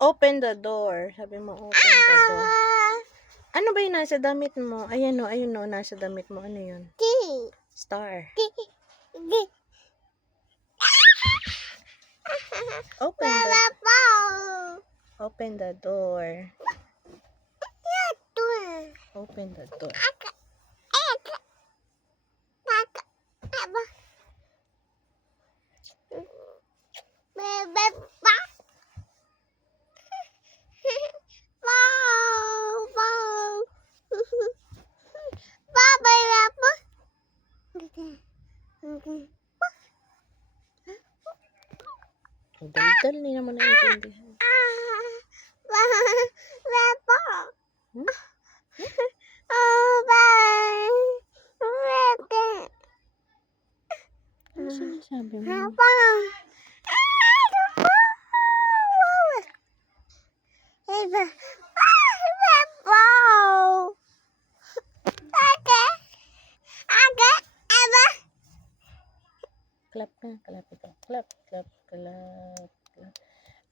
Open the door. Sabi mo, open the door. Ano ba yung nasa damit mo? Ayan o, nasa damit mo. Ano yun? Star. Open the door. Open the door. Open the door. Ang dal-dal, hindi naman naiintindihan. Hmm? Ano sinasabi mo? Clap na, clap ito. Clap, clap, clap, clap.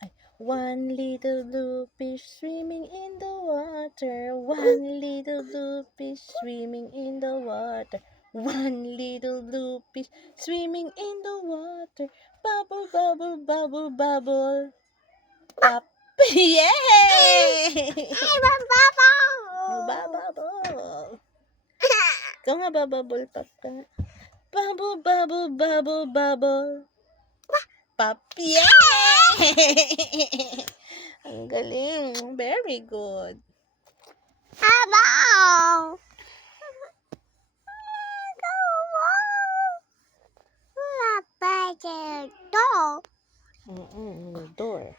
Ay, one little blue fish swimming in the water. One little blue fish swimming in the water. One little blue fish swimming in the water. Bubble, bubble, bubble, bubble. Pop. Yay! Bababol. Ikaw nga bababol pop ka. Bubble, bubble, bubble, bubble. Pop. Yay! Ang galing. Very good. The door.